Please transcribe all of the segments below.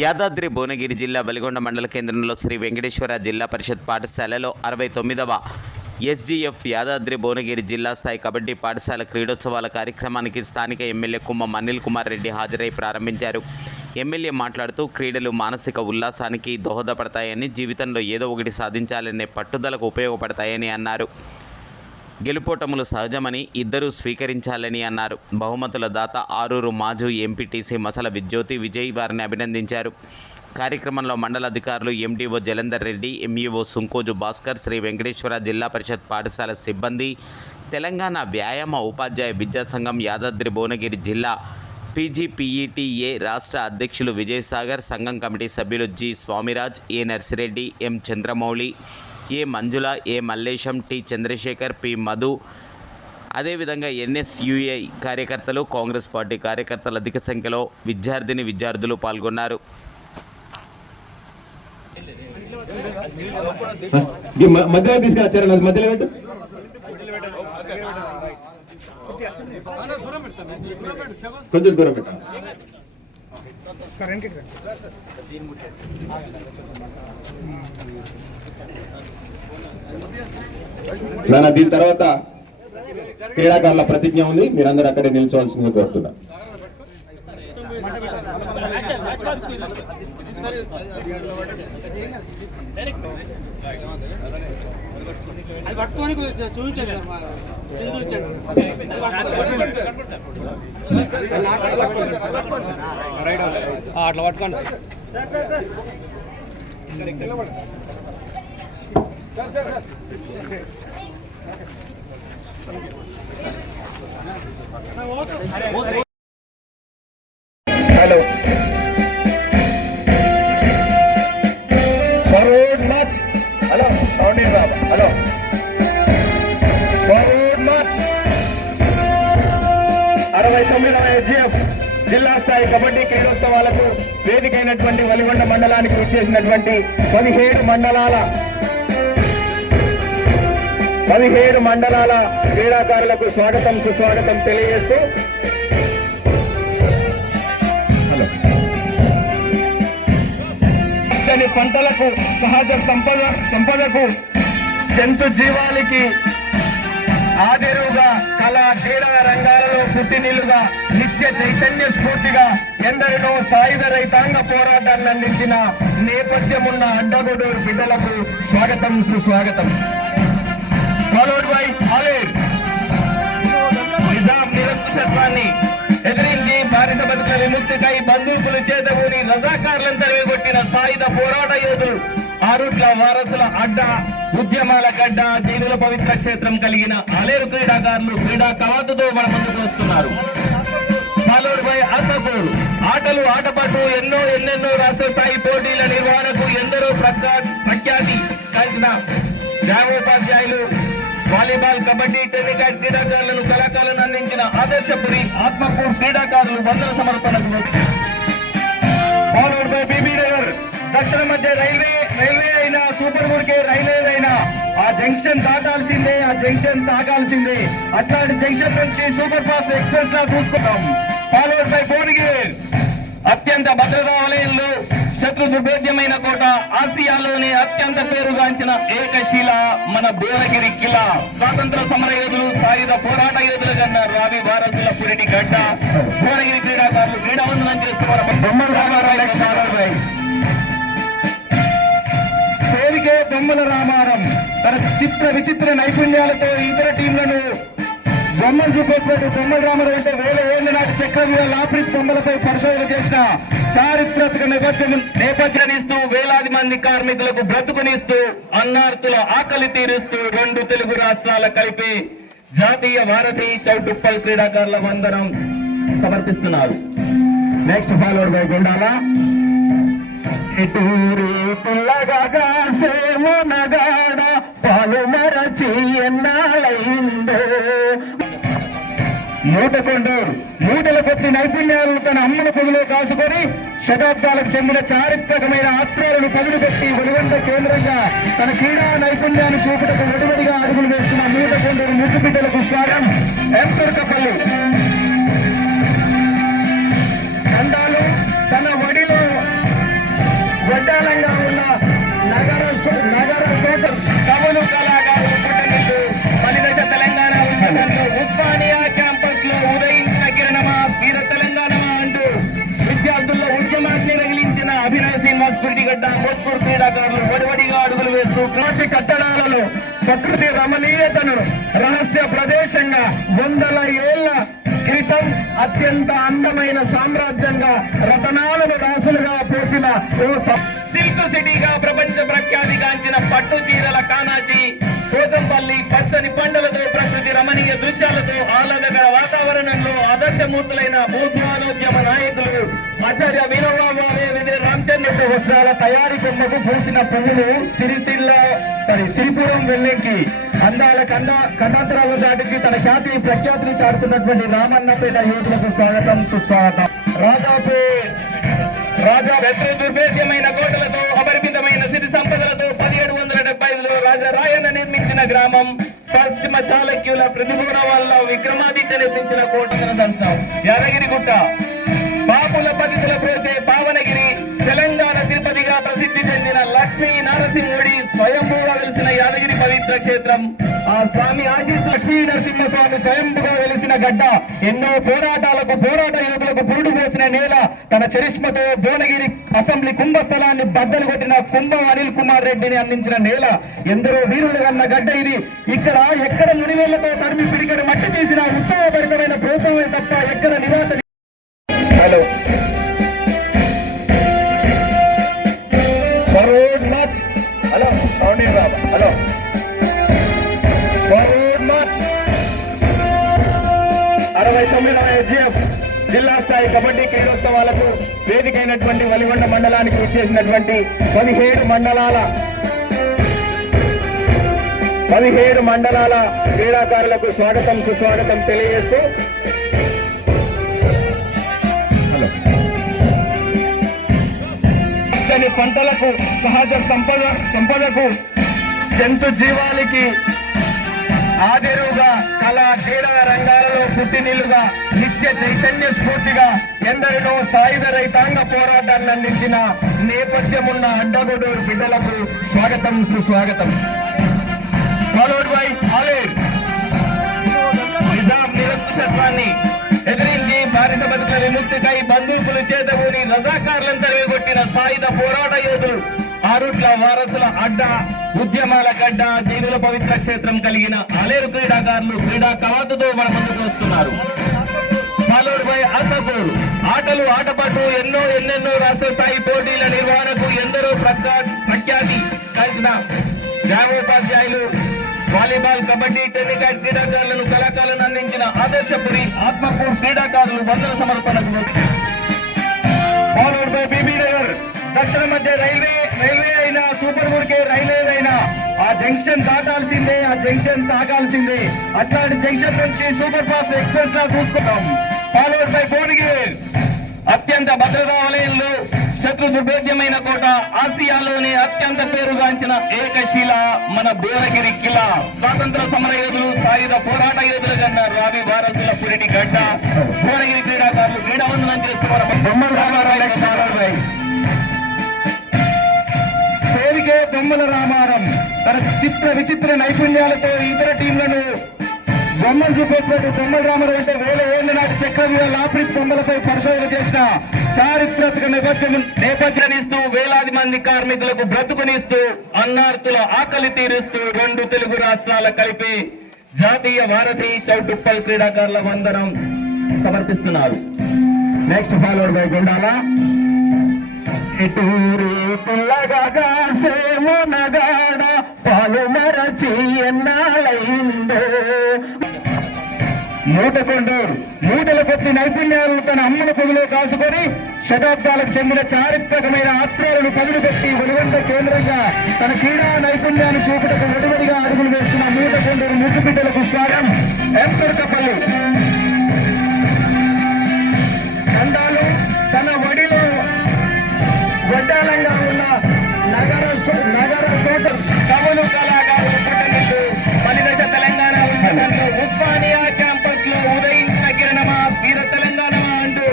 యాదాద్రి భువనగిరి జిల్లా వెలిగొండ మండల కేంద్రంలో శ్రీ వెంకటేశ్వర జిల్లా పరిషత్ పాఠశాలలో అరవై తొమ్మిదవ ఎస్జీఎఫ్ యాదాద్రి భువనగిరి జిల్లా స్థాయి కబడ్డీ పాఠశాల క్రీడోత్సవాల కార్యక్రమానికి స్థానిక ఎమ్మెల్యే కుమ్మం అనిల్ కుమార్ రెడ్డి హాజరై ప్రారంభించారు. ఎమ్మెల్యే మాట్లాడుతూ క్రీడలు మానసిక ఉల్లాసానికి దోహదపడతాయని జీవితంలో ఏదో ఒకటి సాధించాలనే పట్టుదలకు ఉపయోగపడతాయని అన్నారు. గెలుపోటములు సహజమని ఇద్దరూ స్వీకరించాలని అన్నారు. బహుమతుల దాత ఆరూరు మాజు ఎంపీటీసీ మసల విజ్యోతి విజయ్ వారిని అభినందించారు. కార్యక్రమంలో మండల అధికారులు ఎండీఓ జలంధర్ రెడ్డి ఎంఈఓ సుంకోజు భాస్కర్ శ్రీ వెంకటేశ్వర జిల్లా పరిషత్ పాఠశాల సిబ్బంది తెలంగాణ వ్యాయామ ఉపాధ్యాయ విద్యా సంఘం యాదాద్రి భువనగిరి జిల్లా పీజీపీఈటీఏ రాష్ట్ర అధ్యక్షులు విజయసాగర్ సంఘం కమిటీ సభ్యులు G Swamiraj A Narsireddy M Chandramouli A Manjula A Mallesham T Chandrashekar P Madhu. అదేవిధంగా ఎన్ఎస్యుఐ కార్యకర్తలు కాంగ్రెస్ పార్టీ కార్యకర్తలు అధిక సంఖ్యలో విద్యార్థిని విద్యార్థులు పాల్గొన్నారు. కొంచెం దూరం పెట్టండి. సార్ అది నాన్న దీని తర్వాత క్రీడాకారుల ప్రతిజ్ఞ ఉంది. మీరందరూ అక్కడే నిల్చోవాల్సింది కోరుతున్నా. అది పట్టుకొని చూపించండి సార్ స్టిల్ చూపించండి అట్లా పట్టుకోండి హలో. ఇరవై తొమ్మిదవ ఎస్జిఎఫ్ జిల్లా స్థాయి కబడ్డీ క్రీడోత్సవాలకు వేదికైనటువంటి వలిగొండ మండలానికి వచ్చేసినటువంటి పదిహేడు మండలాల పదిహేడు మండలాల క్రీడాకారులకు స్వాగతం సుస్వాగతం తెలియజేస్తూ పంటలకు సహజ సంపద సంపదకు జంతు జీవాలకి ఆదిరుగా కళా క్రీడా రంగాలలో పుట్టినిల్లుగా నిత్య చైతన్య స్ఫూర్తిగా ఎందరినో సాయుధ రైతాంగ పోరాటాన్ని అందించిన నేపథ్యమున్న అడ్డగొడూరు బిడ్డలకు స్వాగతం సుస్వాగతం. ఫాలోడ్ బై ఆలేర్ నిజాం నిరంకుశత్వాన్ని ఎదిరించి భారత బతుకుల విముక్తికై బందూకులు చేతబూని రజాకారులను తరిమికొట్టిన సాయుధ పోరాట యోధులు ఆరుట్ల వారసుల అడ్డ ఉద్యమాల గడ్డ జీవుల పవిత్ర క్షేత్రం కలిగిన అలేరు క్రీడాకారులు క్రీడా కవాతుతో మన ముందుకు వస్తున్నారు. ఫాలోడ్ బై ఆటలు ఆటపాటు ఎన్నో ఎన్నెన్నో రాష్ట్ర స్థాయి పోటీల నిర్వహణకు ఎందరో ప్రఖ్యాతి కలిసిన గ్రామోపాధ్యాయులు వాలీబాల్ కబడ్డీ టెన్నికాట్ క్రీడాకారులను కళాకారులను అందించిన ఆదర్శపురి ఆత్మకూర్ క్రీడాకారులు వందల సమర్పణకు జంక్షన్ దాటాల్సిందే ఆ జంక్షన్ తాగాల్సిందే. అట్లాంటి జంక్షన్ నుంచి సూపర్ ఫాస్ట్ ఎక్స్ప్రెస్ లా చూసుకుంటాం. Followed by Bhuvanagiri. అత్యంత భద్రతా వలయంలో శత్రు దుర్భేద్యమైన కోట ఆసియాలోనే అత్యంత పేరుగాంచిన ఏకశిల మన భువనగిరి కిలా స్వాతంత్ర సమర యోధులు సాయుధ పోరాట యోధులు కన్నా రావి వారసుల పురిటి గడ్డ. భువనగిరి క్రీడాకారులు క్రీడావందనం చేస్తున్నారు. తన చిత్ర విచిత్ర నైపుణ్యాలతో ఇతర టీంలను బొమ్మలు చూపేటువంటి బొమ్మల రామారావు అంటే వేల ఏళ్ళ నాటి చక్రవ్యూహ లాప్రిత్ బొమ్మలపై పరిశోధన చేసిన చారిత్రక నేపథ్యం నేపథ్యాన్నిస్తూ వేలాది మంది కార్మికులకు బ్రతుకునిస్తూ అన్నార్తుల ఆకలి తీరుస్తూ రెండు తెలుగు రాష్ట్రాల కలిపి జాతీయ భారతీ చౌటుప్పల్ క్రీడాకారుల వందనం సమర్పిస్తున్నారు. Next followed by Gundala. Ituri పుల్లగా సేమునగాడ నూట కొండూరు నూటల మూటల కొద్ది నైపుణ్యాలను తన అమ్మల పొదులో కాసుకొని శతాబ్దాలకు చెందిన చారిత్రకమైన ఆత్రాలను పదులు పెట్టి వెలుగొండ కేంద్రంగా తన క్రీడా నైపుణ్యాన్ని చూపుటకు విడివిడిగా అడుగులు వేస్తున్న మూటకొండూరు ముద్దు బిడ్డలకు స్వాగతం. ఎం తురకపల్లి తన వడిలో వడ్డాలంగా ఉన్న నగర నగర వందల ఏళ్ళ క్రితం అత్యంత అందమైన సామ్రాజ్యంగా రతనాలను రాసులుగా పోసిన ఓ సిల్క్ సిటీగా ప్రపంచ ప్రఖ్యాతిగాంచిన పట్టు చీరల కానాచి పోతంపల్లి పచ్చని పండులతో ప్రకృతి రమణీయ దృశ్యాలతో ఆహ్లాదకర వాతావరణంలో ఆదర్శమూర్తులైన భూస్వానోద్యమ నాయకులు ఆచార్య వినోబాబావే విజయ రామచంద్ర వస్త్రాల తయారీ బొమ్మకు పూసిన పువ్వులు సిరిసిల్ల సారీ సిరిపురం వెల్లెంకి అందాల కంద కన్నాంతరాలు దాటికి తన ఖ్యాతి ప్రఖ్యాతిని చాటుతున్నటువంటి రామన్నపేట యువతులకు స్వాగతం సుస్వాగతం. రాజాపేట్ రాజా శత్రు దుర్భేద్యమైన కోటలతో అపరిమితమైన సిరి సంపదలతో పదిహేడు వందల డెబ్బై ఐదులో రాజా రాయన్న నిర్మించిన గ్రామం పశ్చిమ చాళక్యుల ప్రతిభూన వల్ల విక్రమాదిత్య నిర్మించిన కోట సంస్థ యాదగిరిగుట్ట పాపుల పతితుల ప్రోచే పావనగిరి తెలంగాణ ప్రసిద్ధి చెందిన లక్ష్మీ నరసింహుడి స్వయంభూగా వెలిసిన యాదగిరి పవిత్ర క్షేత్రం. ఆ స్వామి ఆశీస్ లక్ష్మీ నరసింహస్వామి స్వయంభుగా వెలిసిన గడ్డ. ఎన్నో పోరాటాలకు పోరాట యోగులకు పురుడు పోసిన నేల తన చరిష్మతో భువనగిరి అసెంబ్లీ కుంభస్థలాన్ని బద్దలు కొట్టిన కుంభం అనిల్ కుమార్ రెడ్డిని అందించిన నేల. ఎందరో వీరులు కన్న గడ్డ ఇది. ఇక్కడ ఎక్కడ మునివేళ్ళతో తరిమి పిడికడి మట్టి తీసిన ఉత్సవభరితమైన ప్రోత్సాహమే తప్ప ఎక్కడ నిరాశ హలో. సౌండ్ బాబా హలో march. అరవై తొమ్మిదవ ఎస్జిఎఫ్ జిల్లా స్థాయి కబడ్డీ క్రీడోత్సవాలకు వేదికైనటువంటి వలిగొండ మండలానికి వచ్చేసినటువంటి పదిహేడు మండలాల పదిహేడు మండలాల క్రీడాకారులకు స్వాగతం సుస్వాగతం తెలియజేస్తూ పంటలకు సహజ సంపద సంపదకు జంతు జీవాలకి ఆదిరుగా కళా క్రీడా రంగాలలో పుట్టినిల్లుగా నిత్య చైతన్య స్ఫూర్తిగా ఎందరినో సాయుధ రైతాంగ పోరాటాన్ని అందించిన నేపథ్యమున్న అడ్డగొడూరు బిడ్డలకు స్వాగతం సుస్వాగతం. ఫాలోడ్ బై ఆలేర్ నిజాం నిరక్షత్వాన్ని ఎదిరించి భారత బతుకుల విముక్తికై బందూకులు చేతబూని రజాకారులను తరిమికొట్టిన సాయుధ పోరాట యోధులు ఆరుట్ల వారసుల అడ్డ ఉద్యమాల గడ్డ జీవుల పవిత్ర క్షేత్రం కలిగిన అలేరు క్రీడాకారులు క్రీడా కవాతుతో మన ముందుకు వస్తున్నారు. ఫాలోడ్ బై అసఫూర్ ఆటలు ఆటపాటు ఎన్నో ఎన్నెన్నో రాష్ట్ర స్థాయి పోటీల నిర్వహణకు ఎందరో ప్రఖ్యాతి కాల్చిన గ్రామోపాధ్యాయులు వాలీబాల్ కబడ్డీ టెన్నికాట్ క్రీడాకారులను కళాకారులను అందించిన ఆదర్శపురి ఆత్మపూర్ క్రీడాకారులు వందల సమర్పణకు ఫాలోడ్ బై బీబీ నగర్ దక్షిణ మధ్య రైల్వే రైల్వే ఊరికే రైల్వే అయినా ఆ జంక్షన్ దాటాల్సిందే ఆ జంక్షన్ తాగాల్సిందే. అట్లాంటి జంక్షన్ నుంచి సూపర్ ఫాస్ట్ ఎక్స్ప్రెస్ లా చూసుకుంటాం ఫాలోడ్ బై భువనగిరి. అత్యంత భద్రతా వలయంలో శత్రు దుర్భేద్యమైన కోట ఆసియాలోనే అత్యంత పేరుగాంచిన ఏకశిల మన భువనగిరి కిలా. స్వాతంత్ర సమర యోధులు సాయుధ పోరాట యోధులు కన్నా రావి పేరుకే రామారం తన చిత్ర విచిత్ర నైపుణ్యాలతో ఇతర టీంలను బొమ్మలు చూపేటువంటి బొమ్మల రామారావు అంటే వేల ఏళ్ళ నాటి చక్రవ్యూహ లాప్రిక్ బొమ్మలపై పరిశోధన చేసిన చారిత్రక నేపథ్యం నేపథ్యాన్నిస్తూ వేలాది మంది కార్మికులకు బ్రతుకునిస్తూ అన్నార్తుల ఆకలి తీరుస్తూ రెండు తెలుగు రాష్ట్రాల కలిపి జాతీయ భారతి చౌటుప్పల్ క్రీడాకారుల వందనం సమర్పిస్తున్నారు. Next followed by Gundala. Ituri పుల్లగా సేమనగాడ పాలు మరచి ఎన్నాళ్ళైందో మూటకొండూరు మూటల కొద్ది నైపుణ్యాలను తన అమ్మల పొదిలో కాసుకొని శతాబ్దాలకు చెందిన చారిత్రకమైన ఆత్రాలను పదులు పెట్టి ఒడివంట కేంద్రంగా తన క్రీడా నైపుణ్యాన్ని చూపుటకు ఒడివడిగా అడుగులు వేస్తున్న మూటకొండూరు ముద్దు బిడ్డలకు స్వాగతం ఎంపర్కపల్లి విశాలంగా ఉన్న నగర నగర చోట కవులు కళాకారులు పుట్టనిల్లు మలిదశ తెలంగాణ ఉన్నదంటూ ఉస్మానియా క్యాంపస్లో ఉదయించిన కిరణమా వీర తెలంగాణమా అంటూ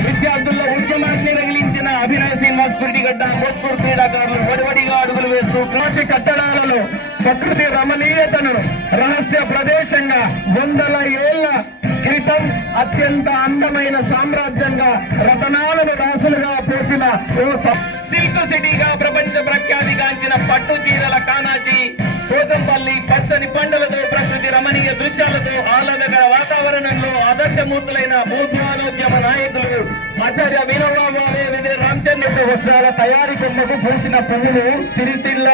విద్యార్థుల్లో ఉద్యమాన్ని రగిలించిన అభినయ శ్రీనివాస్ పురిటిగడ్డ మోత్కూరు క్రీడాకారులు వడివడిగా అడుగులు వేస్తూ క్రాంతి కట్టడాలలో ప్రకృతి రమణీయతను రహస్య ప్రదేశంగా వందల ఏళ్ళ క్రితం అత్యంత అందమైన సామ్రాజ్యంగా రతనా రాసులుగా సిల్క్ సిటీగా ప్రపంచ ప్రఖ్యాతి గాంచిన పట్టు చీరల కానాచి పోచంపల్లి పచ్చని పంటలతో ప్రకృతి రమణీయ దృశ్యాలతో ఆహ్లాదకర వాతావరణంలో ఆదర్శమూర్తులైన బూద్వానోద్యమ నాయకులు ఆచార్య వినోబాబు విజయ రామచంద్ర వస్త్రాల తయారీ కొమ్మకు పూసిన పువ్వులు సిరిసిల్ల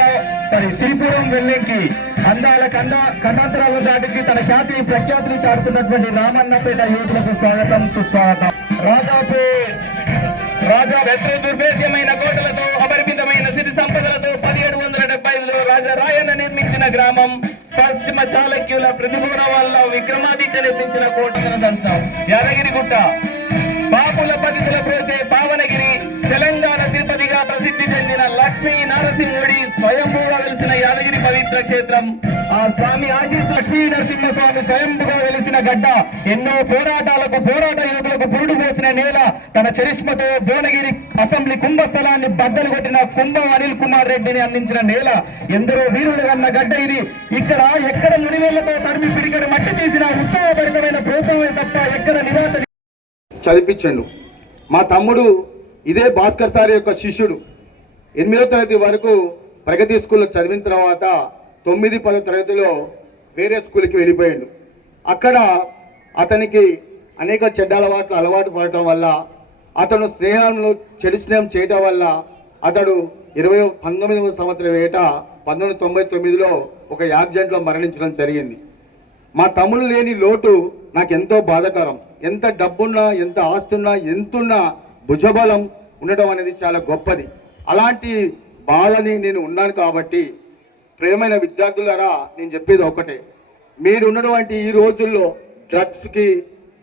సారీ సిరిపురం వెల్లెక్కి అందాల కంద కన్నాంతరాల దాటికి తన ఖ్యాతి ప్రఖ్యాతిని చాటుతున్నటువంటి రామన్నపేట యువకులకు స్వాగతం సుస్వాగతం. రాజాపేట్! రాజా శత్రు దుర్భేద్యమైన కోటలతో అపరిమితమైన సిరి సంపదలతో పదిహేడు వందల డెబ్బై ఐదులో రాజా రాయన్న నిర్మించిన గ్రామం పశ్చిమ చాళక్యుల ప్రతిభూన వల్ల విక్రమాదిత్య నిర్మించిన కోట సంస్థ యాదగిరిగుట్ట. పాపుల పదితుల పోచే పావనగిరి తెలంగాణ తిరుపతిగా ప్రసిద్ధి చెందిన లక్ష్మీ నారసింహుడి స్వయంభూగా వెలిసిన యాదగిరి పవిత్ర క్షేత్రం. స్వామి ఆశీస్సు లక్ష్మీ నరసింహస్వామి స్వయంగా వెలిసిన గడ్డ. ఎన్నో పోరాటాలకు పోరాట యోధులకు పురుడు పోసిన నేల తన చరిష్మతో భువనగిరి అసెంబ్లీ కుంభస్థలాన్ని బద్దలు కొట్టిన కుంభం అనిల్ కుమార్ రెడ్డిని అందించిన నేల. ఎందరో వీరులు కన్న గడ్డ ఇది. ఇక్కడ ఎక్కడ మునివేళ్ళతో తరిమి పిడికడు మట్టి తీసిన ఉత్సాహభరితమైన ప్రోత్సాహమే తప్ప ఎక్కడ నిరాశ చదివించండు. మా తమ్ముడు ఇదే భాస్కర్ సార్ యొక్క శిష్యుడు. ఎనిమిదో తరగతి వరకు ప్రగతి స్కూల్లో చదివిన తర్వాత తొమ్మిది పదో తరగతిలో వేరే స్కూల్కి వెళ్ళిపోయాడు. అక్కడ అతనికి అనేక చెడ్డ అలవాట్లు అలవాటు పడటం వల్ల అతను స్నేహంలో చెడు స్నేహం చేయటం వల్ల అతడు ఇరవై పంతొమ్మిదవ సంవత్సరం ఏట పంతొమ్మిది తొంభై తొమ్మిదిలో ఒక యాక్సిడెంట్లో మరణించడం జరిగింది. మా తమ్ముడు లేని లోటు నాకు ఎంతో బాధాకరం. ఎంత డబ్బున్నా ఎంత ఆస్తున్నా ఎంతున్నా భుజబలం ఉండడం అనేది చాలా గొప్పది. అలాంటి బాధని నేను ఉన్నాను కాబట్టి ప్రియమైన విద్యార్థులారా నేను చెప్పేది ఒకటే. మీరు ఉన్నటువంటి ఈ రోజుల్లో డ్రగ్స్కి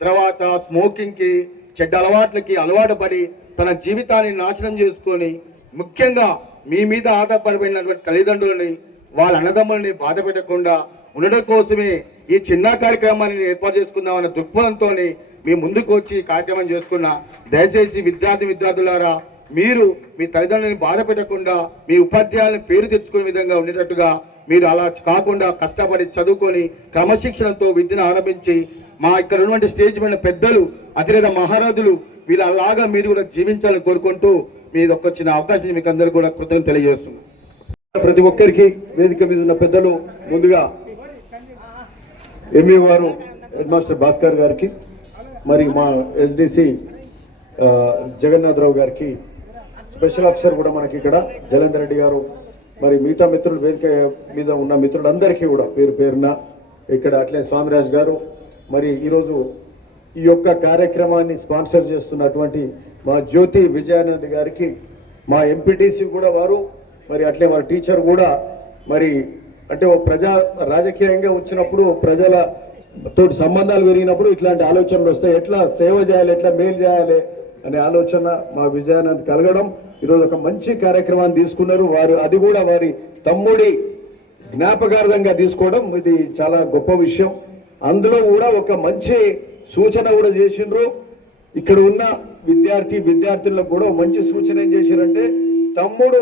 తర్వాత స్మోకింగ్కి చెడ్డ అలవాట్లకి అలవాటు పడి తన జీవితాన్ని నాశనం చేసుకొని ముఖ్యంగా మీ మీద ఆధారపడిపోయినటువంటి తల్లిదండ్రులని వాళ్ళ అన్నదమ్ములని బాధ పెట్టకుండా ఉండడం కోసమే ఈ చిన్న కార్యక్రమాన్ని ఏర్పాటు చేసుకుందామన్న దృక్పథంతో మీ ముందుకు వచ్చి కార్యక్రమం చేసుకున్న. దయచేసి విద్యార్థి విద్యార్థులారా మీరు మీ తల్లిదండ్రులని బాధ పెట్టకుండా మీ ఉపాధ్యాయులను పేరు తెచ్చుకునే విధంగా ఉండేటట్టుగా మీరు అలా కాకుండా కష్టపడి చదువుకొని క్రమశిక్షణతో విద్యను ఆరంభించి మా ఇక్కడ ఉన్నటువంటి స్టేజ్ మీద పెద్దలు అతిరేద మహారాజులు వీళ్ళలాగా మీరు కూడా జీవించాలని కోరుకుంటూ మీరు ఒక చిన్న అవకాశం మీకు అందరూ కూడా కృతజ్ఞత తెలియజేస్తున్నాను. ప్రతి ఒక్కరికి వేదిక మీద ఉన్న పెద్దలు ముందుగా ఎంఈ వారు హెడ్ మాస్టర్ భాస్కర్ గారికి మరి మా ఎస్డిసి జగన్నాథరావు గారికి స్పెషల్ ఆఫీసర్ కూడా మనకి ఇక్కడ. జలంధర్ రెడ్డి గారు మరి మిగతా మిత్రులు వేదిక మీద ఉన్న మిత్రులందరికీ కూడా పేరు పేరున ఇక్కడ అట్లే స్వామిరాజ్ గారు. మరి ఈరోజు ఈ యొక్క కార్యక్రమాన్ని స్పాన్సర్ చేస్తున్నటువంటి మా జ్యోతి విజయానంద్ గారికి మా ఎంపీటీసీ కూడా వారు మరి అట్లే వారి టీచర్ కూడా మరి అంటే ఓ ప్రజా రాజకీయంగా వచ్చినప్పుడు ప్రజల తోటి సంబంధాలు పెరిగినప్పుడు ఇట్లాంటి ఆలోచనలు వస్తాయి. ఎట్లా సేవ చేయాలి ఎట్లా మేలు చేయాలి అనే ఆలోచన మా విజయానంద్ కలగడం. ఈరోజు ఒక మంచి కార్యక్రమాన్ని తీసుకున్నారు. వారు అది కూడా వారి తమ్ముడి జ్ఞాపకార్థంగా తీసుకోవడం ఇది చాలా గొప్ప విషయం. అందులో కూడా ఒక మంచి సూచన కూడా చేసిండ్రు. ఇక్కడ ఉన్న విద్యార్థి విద్యార్థులకు కూడా మంచి సూచన ఏం చేశారంటే తమ్ముడు